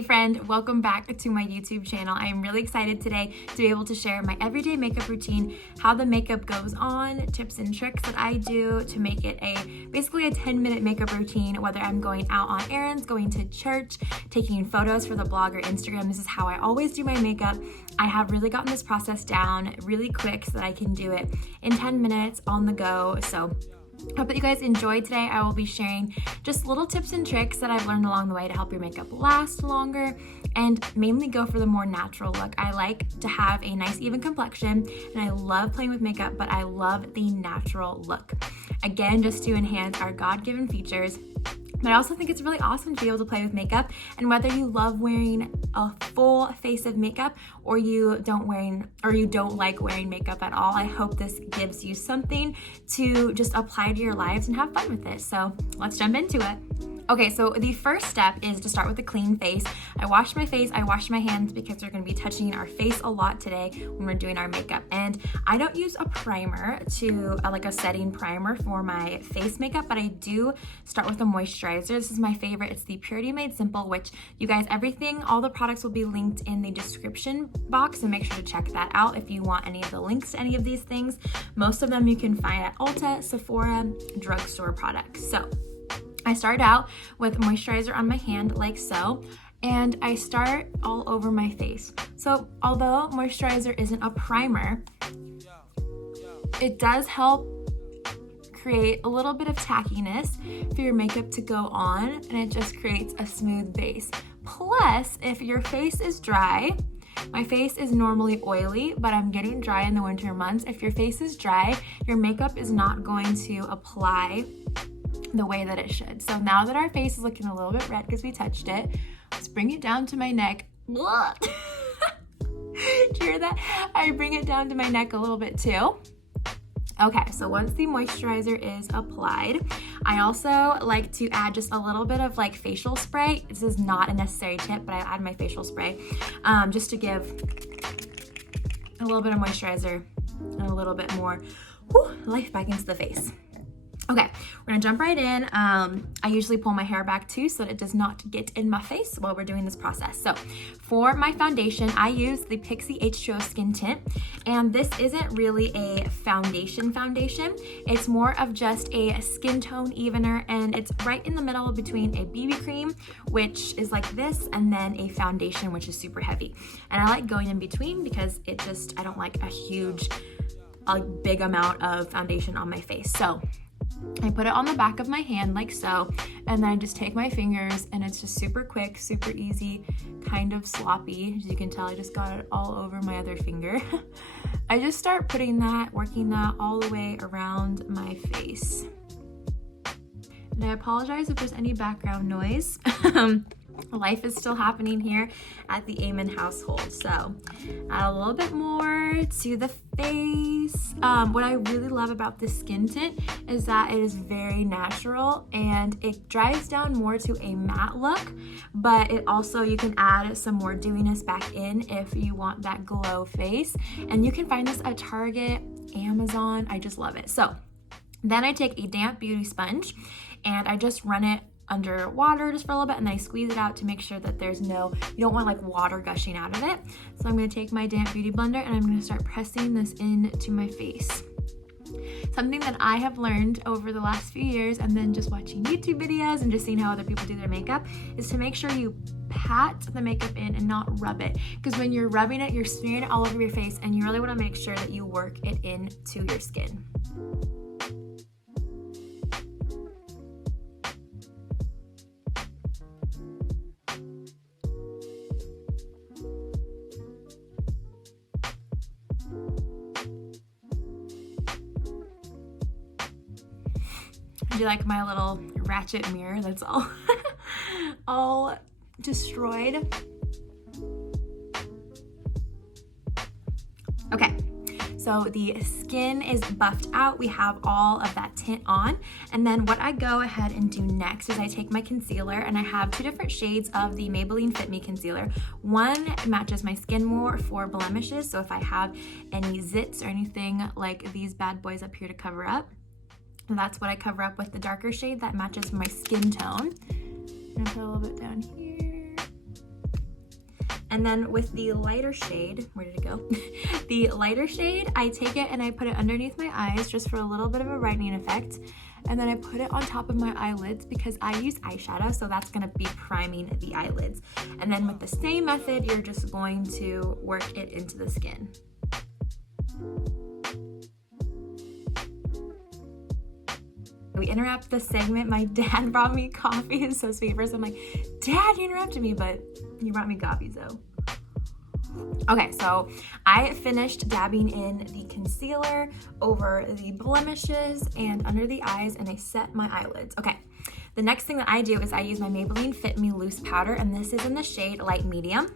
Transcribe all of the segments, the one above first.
Hey friend, welcome back to my YouTube channel. I am really excited today to be able to share my everyday makeup routine, how the makeup goes on, tips and tricks that I do to make it basically a 10-minute makeup routine, whether I'm going out on errands, going to church, taking photos for the blog or Instagram. This is how I always do my makeup. I have really gotten this process down really quick so that I can do it in 10 minutes on the go. So I hope that you guys enjoyed today. I will be sharing just little tips and tricks that I've learned along the way to help your makeup last longer and mainly go for the more natural look. I like to have a nice even complexion and I love playing with makeup, but I love the natural look. Again, just to enhance our God-given features. But I also think it's really awesome to be able to play with makeup, and whether you love wearing a full face of makeup or you don't like wearing makeup at all, I hope this gives you something to just apply to your lives and have fun with it. So let's jump into it. Okay, so the first step is to start with a clean face. I washed my face, I washed my hands because we're gonna be touching our face a lot today when we're doing our makeup. And I don't use a primer like a setting primer for my face makeup, but I do start with a moisturizer. This is my favorite. It's the Purity Made Simple, which you guys, all the products will be linked in the description box, and make sure to check that out if you want any of the links to any of these things. Most of them you can find at Ulta, Sephora, drugstore products. So I start out with moisturizer on my hand like so, and I start all over my face. So although moisturizer isn't a primer, it does help create a little bit of tackiness for your makeup to go on, and it just creates a smooth base. Plus, if your face is dry, my face is normally oily, but I'm getting dry in the winter months. If your face is dry, your makeup is not going to apply the way that it should. So now that our face is looking a little bit red because we touched it, let's bring it down to my neck. Do you hear that? I bring it down to my neck a little bit too. Okay, so once the moisturizer is applied, I also like to add just a little bit of like facial spray. This is not a necessary tip, but I add my facial spray just to give a little bit of moisturizer and a little bit more life back into the face. Okay, we're gonna jump right in. I usually pull my hair back too so that it does not get in my face while we're doing this process. So for my foundation, I use the Pixi H2O Skin Tint, and this isn't really a foundation. It's more of just a skin tone evener, and it's right in the middle between a BB cream, which is like this, and then a foundation, which is super heavy. And I like going in between because I don't like a big amount of foundation on my face. So I put it on the back of my hand like so, and then I just take my fingers, and it's just super quick, super easy, kind of sloppy. As you can tell, I just got it all over my other finger. I just start working that all the way around my face. And I apologize if there's any background noise. Life is still happening here at the Amen household. So add a little bit more to the face. What I really love about this skin tint is that it is very natural and it dries down more to a matte look, but it also, you can add some more dewiness back in if you want that glow face. And you can find this at Target, Amazon. I just love it. So then I take a damp beauty sponge and I just run it under water just for a little bit, and then I squeeze it out to make sure that you don't want like water gushing out of it. So I'm gonna take my damp beauty blender and I'm gonna start pressing this into my face. Something that I have learned over the last few years, and then just watching YouTube videos and just seeing how other people do their makeup, is to make sure you pat the makeup in and not rub it. Because when you're rubbing it, you're smearing it all over your face, and you really wanna make sure that you work it into your skin. Do you like my little ratchet mirror that's all destroyed? Okay, so the skin is buffed out. We have all of that tint on. And then what I go ahead and do next is I take my concealer, and I have two different shades of the Maybelline Fit Me concealer. One matches my skin more for blemishes, so if I have any zits or anything like these bad boys up here to cover up, and that's what I cover up with the darker shade that matches my skin tone. I'm gonna put a little bit down here. And then with the lighter shade, where did it go? The lighter shade, I take it and I put it underneath my eyes just for a little bit of a brightening effect. And then I put it on top of my eyelids because I use eyeshadow, so that's gonna be priming the eyelids. And then with the same method, you're just going to work it into the skin. We interrupt the segment. My dad brought me coffee. It's so sweet. First I'm like, Dad, you interrupted me, but you brought me coffee, so. Okay, so I finished dabbing in the concealer over the blemishes and under the eyes, and I set my eyelids. Okay, the next thing that I do is I use my Maybelline Fit Me Loose Powder, and this is in the shade Light Medium.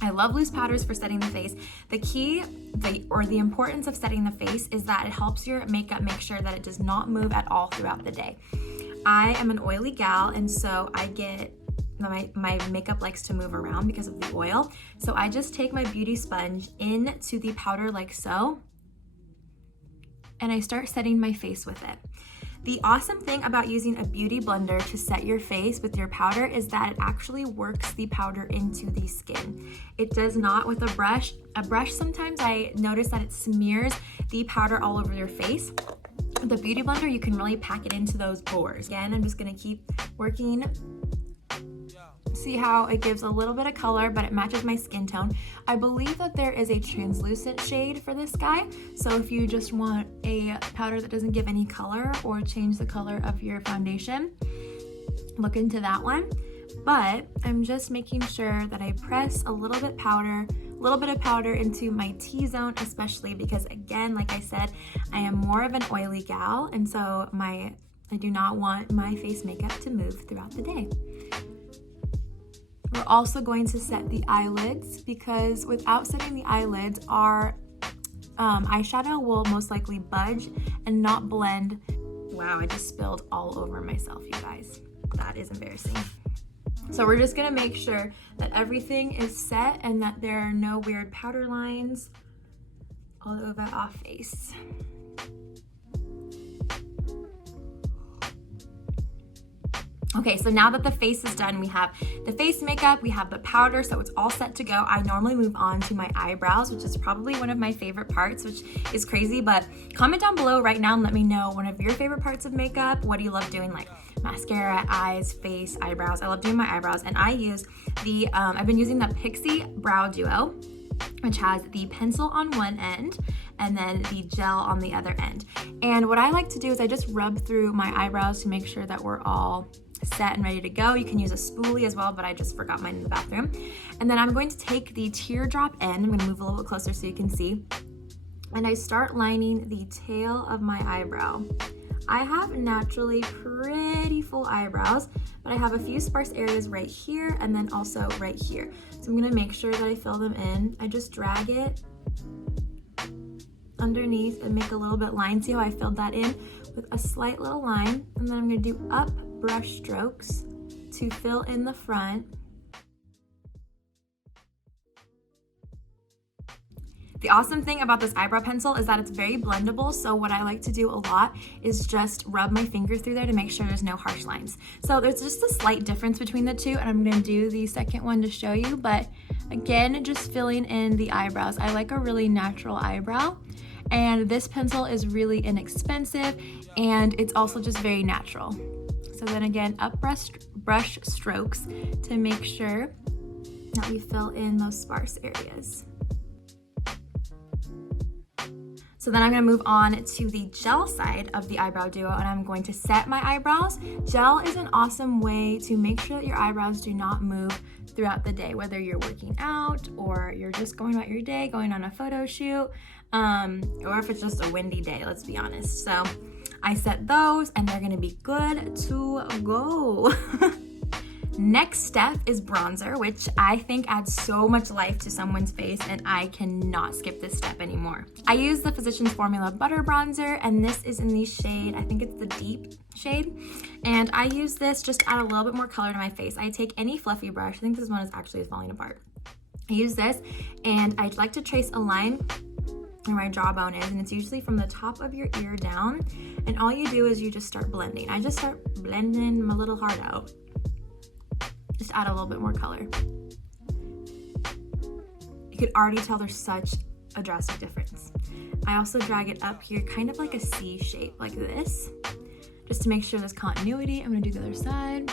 I love loose powders for setting the face. The key, the importance of setting the face is that it helps your makeup make sure that it does not move at all throughout the day. I am an oily gal, and so I get, my makeup likes to move around because of the oil. So I just take my beauty sponge into the powder like so, and I start setting my face with it. The awesome thing about using a beauty blender to set your face with your powder is that it actually works the powder into the skin. It does not with a brush. A brush, sometimes I notice that it smears the powder all over your face. With the beauty blender, you can really pack it into those pores. Again, I'm just gonna keep working. See how it gives a little bit of color, but it matches my skin tone. I believe that there is a translucent shade for this guy. So if you just want a powder that doesn't give any color or change the color of your foundation, look into that one. But I'm just making sure that I press a little bit of powder into my T-zone, especially because, again, like I said, I am more of an oily gal, and so I do not want my face makeup to move throughout the day. We're also going to set the eyelids because without setting the eyelids, our eyeshadow will most likely budge and not blend. Wow, I just spilled all over myself, you guys. That is embarrassing. So we're just gonna make sure that everything is set and that there are no weird powder lines all over our face. Okay, so now that the face is done, we have the face makeup, we have the powder, so it's all set to go. I normally move on to my eyebrows, which is probably one of my favorite parts, which is crazy, but comment down below right now and let me know one of your favorite parts of makeup. What do you love doing, like mascara, eyes, face, eyebrows? I love doing my eyebrows, and I use the, I've been using the Pixie Brow Duo, which has the pencil on one end and then the gel on the other end. And what I like to do is I just rub through my eyebrows to make sure that we're all set and ready to go. You can use a spoolie as well, but I just forgot mine in the bathroom. And then I'm going to take the teardrop end. I'm going to move a little bit closer so you can see. And I start lining the tail of my eyebrow. I have naturally pretty full eyebrows, but I have a few sparse areas right here and then also right here. So I'm going to make sure that I fill them in. I just drag it underneath and make a little bit line. See how I filled that in with a slight little line, and then I'm going to do up brush strokes to fill in the front. The awesome thing about this eyebrow pencil is that it's very blendable, so what I like to do a lot is just rub my finger through there to make sure there's no harsh lines. So there's just a slight difference between the two, and I'm going to do the second one to show you, but again, just filling in the eyebrows. I like a really natural eyebrow, and this pencil is really inexpensive, and it's also just very natural. So then again, up brush strokes to make sure that we fill in those sparse areas. So then I'm going to move on to the gel side of the eyebrow duo, and I'm going to set my eyebrows. Gel is an awesome way to make sure that your eyebrows do not move throughout the day, whether you're working out or you're just going about your day, going on a photo shoot, or if it's just a windy day, let's be honest. So I set those and they're going to be good to go. Next step is bronzer, which I think adds so much life to someone's face, and I cannot skip this step anymore. I use the Physicians Formula Butter Bronzer, and this is in the shade, I think it's the deep shade, and I use this just to add a little bit more color to my face. I take any fluffy brush, I think this one is actually falling apart. I use this, and I like to trace a line where my jawbone is, and it's usually from the top of your ear down, and all you do is you just start blending. I just start blending my little heart out. Just add a little bit more color. you could already tell there's such a drastic difference. I also drag it up here, kind of like a C shape, like this, just to make sure there's continuity. I'm gonna do the other side.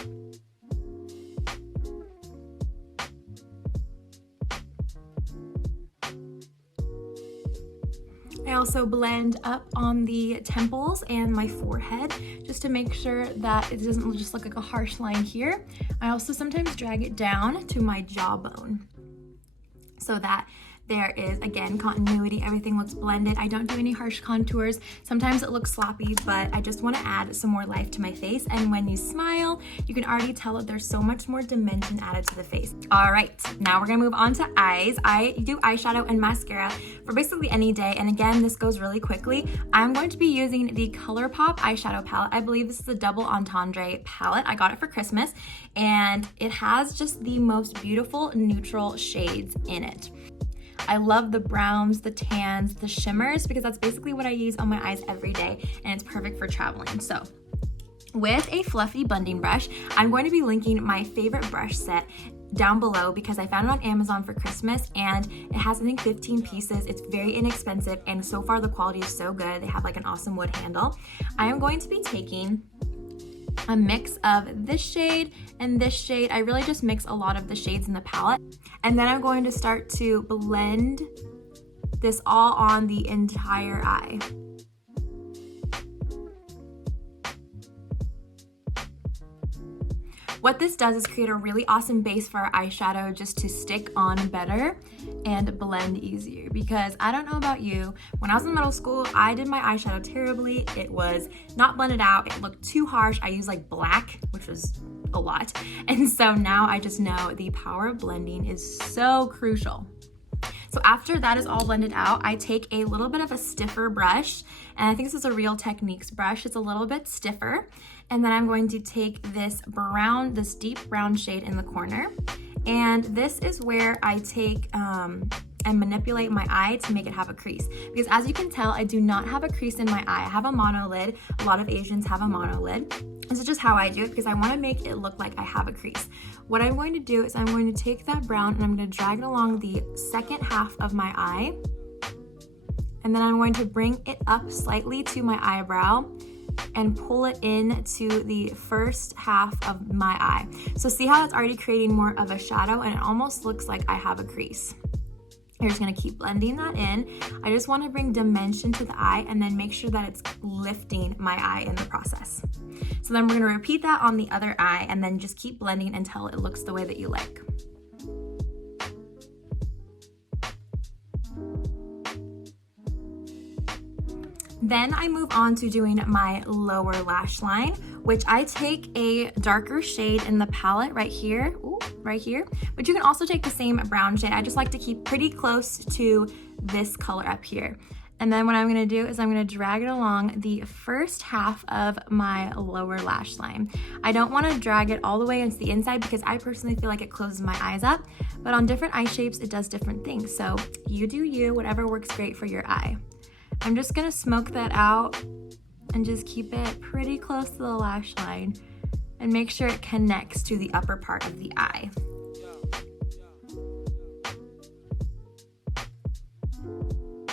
I also blend up on the temples and my forehead just to make sure that it doesn't just look like a harsh line here. I also sometimes drag it down to my jawbone so that there is, again, continuity. Everything looks blended. I don't do any harsh contours. Sometimes it looks sloppy, but I just want to add some more life to my face. And when you smile, you can already tell that there's so much more dimension added to the face. All right, now we're gonna move on to eyes. I do eyeshadow and mascara for basically any day. And again, this goes really quickly. I'm going to be using the ColourPop eyeshadow palette. I believe this is a double entendre palette. I got it for Christmas, and it has just the most beautiful neutral shades in it. I love the browns, the tans, the shimmers, because that's basically what I use on my eyes every day, and it's perfect for traveling. So with a fluffy blending brush, I'm going to be linking my favorite brush set down below because I found it on Amazon for Christmas, and it has, I think, 15 pieces. It's very inexpensive, and so far the quality is so good. They have like an awesome wood handle. I am going to be taking a mix of this shade and this shade. I really just mix a lot of the shades in the palette. And then I'm going to start to blend this all on the entire eye. What this does is create a really awesome base for our eyeshadow just to stick on better and blend easier. Because I don't know about you, when I was in middle school, I did my eyeshadow terribly. It was not blended out. It looked too harsh. I used like black, which was a lot. And so now I just know the power of blending is so crucial. So after that is all blended out, I take a little bit of a stiffer brush, and I think this is a Real Techniques brush. It's a little bit stiffer. And then I'm going to take this brown, this deep brown shade in the corner. And this is where I take and manipulate my eye to make it have a crease. Because as you can tell, I do not have a crease in my eye. I have a monolid. A lot of Asians have a monolid. This is just how I do it because I want to make it look like I have a crease. What I'm going to do is I'm going to take that brown and I'm going to drag it along the second half of my eye. And then I'm going to bring it up slightly to my eyebrow and pull it into the first half of my eye. So see how it's already creating more of a shadow, and it almost looks like I have a crease. You're just gonna keep blending that in. I just wanna bring dimension to the eye and then make sure that it's lifting my eye in the process. So then we're gonna repeat that on the other eye and then just keep blending until it looks the way that you like. Then I move on to doing my lower lash line, which I take a darker shade in the palette right here, but you can also take the same brown shade. I just like to keep pretty close to this color up here. And then what I'm gonna do is I'm gonna drag it along the first half of my lower lash line. I don't wanna drag it all the way into the inside because I personally feel like it closes my eyes up, but on different eye shapes, it does different things. So you do you, whatever works great for your eye. I'm just gonna smoke that out and just keep it pretty close to the lash line and make sure it connects to the upper part of the eye.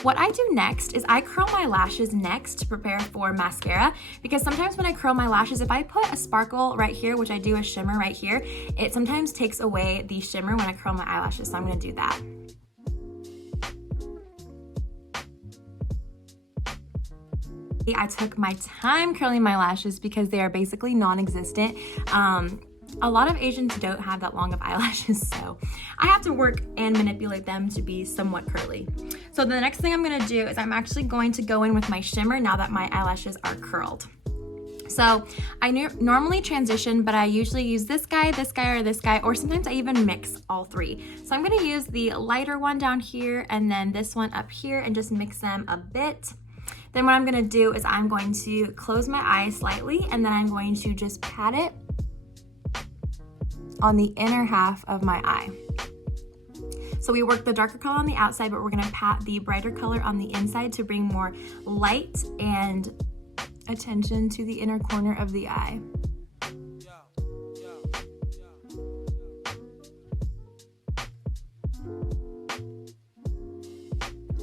What I do next is I curl my lashes next to prepare for mascara, because sometimes when I curl my lashes, if I put a sparkle right here, which I do a shimmer right here, it sometimes takes away the shimmer when I curl my eyelashes, so I'm gonna do that. I took my time curling my lashes because they are basically non-existent. A lot of Asians don't have that long of eyelashes, so I have to work and manipulate them to be somewhat curly. So the next thing I'm gonna do is I'm actually going to go in with my shimmer now that my eyelashes are curled. So I normally transition, but I usually use this guy, or this guy, or sometimes I even mix all three. So I'm gonna use the lighter one down here and then this one up here and just mix them a bit. Then what I'm gonna do is I'm going to close my eyes slightly and then I'm going to just pat it on the inner half of my eye. So we work the darker color on the outside, but we're gonna pat the brighter color on the inside to bring more light and attention to the inner corner of the eye.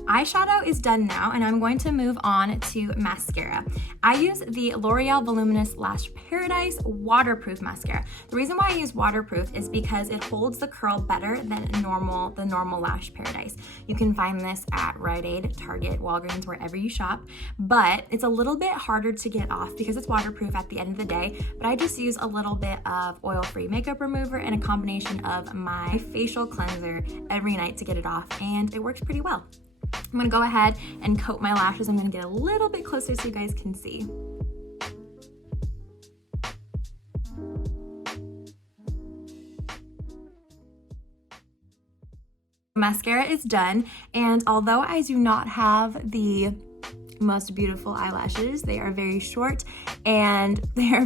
eyeshadow is done now, and I'm going to move on to mascara. I use the L'Oreal Voluminous Lash Paradise Waterproof Mascara. The reason why I use waterproof is because it holds the curl better than the normal Lash Paradise. You can find this at Rite Aid, Target, Walgreens, wherever you shop, but it's a little bit harder to get off because it's waterproof at the end of the day, but I just use a little bit of oil-free makeup remover and a combination of my facial cleanser every night to get it off, and it works pretty well. I'm gonna go ahead and coat my lashes. I'm gonna get a little bit closer so you guys can see. Mascara is done, and although I do not have the most beautiful eyelashes, they are very short and they are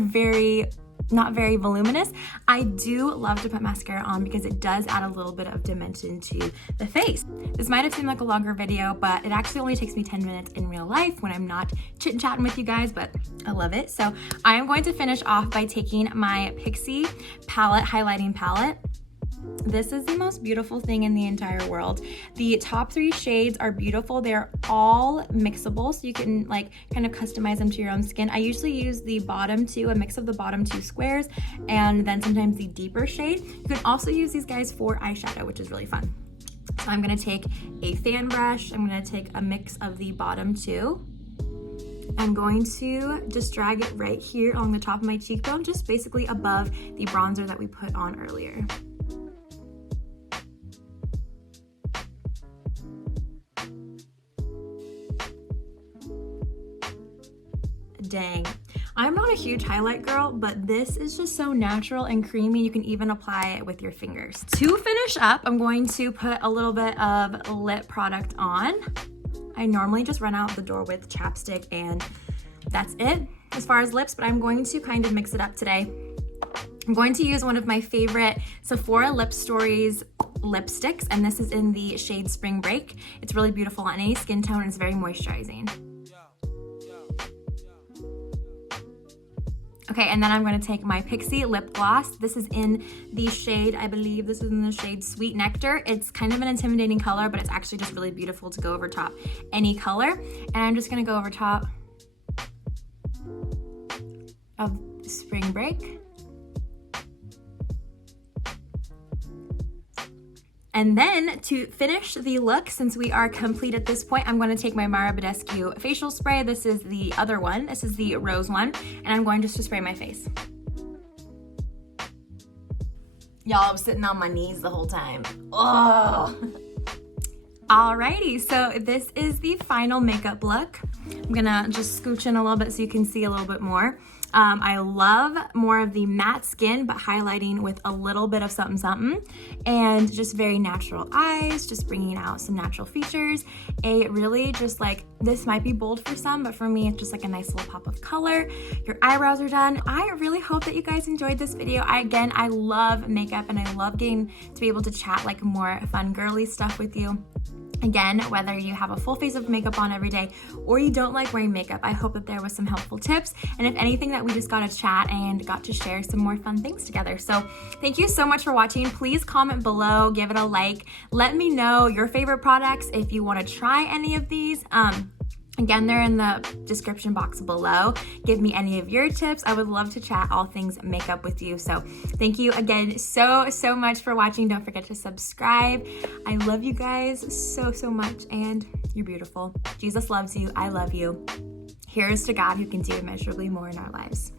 not very voluminous, I do love to put mascara on because it does add a little bit of dimension to the face. This might have seemed like a longer video, but it actually only takes me 10 minutes in real life when I'm not chit-chatting with you guys, but I love it. So I am going to finish off by taking my Pixie palette, highlighting palette. This is the most beautiful thing in the entire world. The top 3 shades are beautiful. They're all mixable, so you can like kind of customize them to your own skin. I usually use the bottom 2, a mix of the bottom 2 squares, and then sometimes the deeper shade. You can also use these guys for eyeshadow, which is really fun. So I'm gonna take a fan brush. I'm gonna take a mix of the bottom 2. I'm going to just drag it right here along the top of my cheekbone, just basically above the bronzer that we put on earlier. Dang. I'm not a huge highlight girl, but this is just so natural and creamy. You can even apply it with your fingers. To finish up, I'm going to put a little bit of lip product on. I normally just run out the door with chapstick and that's it as far as lips, but I'm going to kind of mix it up today. I'm going to use one of my favorite Sephora Lip Stories lipsticks, and this is in the shade Spring Break. It's really beautiful on any skin tone and it's very moisturizing. Okay, and then I'm gonna take my Pixie lip gloss. This is in the shade, I believe this is in the shade Sweet Nectar. It's kind of an intimidating color, but it's actually just really beautiful to go over top any color. And I'm just gonna go over top of Spring Break. And then to finish the look, since we are complete at this point, I'm going to take my Mara Badescu facial spray. This is the other one. This is the rose one. And I'm going just to spray my face. Y'all, I was sitting on my knees the whole time. Oh. Alrighty, so this is the final makeup look. I'm gonna just scooch in a little bit so you can see a little bit more. I love more of the matte skin, but highlighting with a little bit of something something, and just very natural eyes, just bringing out some natural features. A really just like, this might be bold for some, but for me, it's just like a nice little pop of color. Your eyebrows are done. I really hope that you guys enjoyed this video. I love makeup and I love getting to be able to chat like more fun girly stuff with you. Again, whether you have a full face of makeup on every day or you don't like wearing makeup, I hope that there was some helpful tips. And if anything, that we just got to chat and got to share some more fun things together. So thank you so much for watching. Please comment below, give it a like. Let me know your favorite products if you want to try any of these. Again, they're in the description box below. Give me any of your tips. I would love to chat all things makeup with you. So thank you again so much for watching. Don't forget to subscribe. I love you guys so much, and you're beautiful. Jesus loves you. I love you. Here's to God who can do immeasurably more in our lives.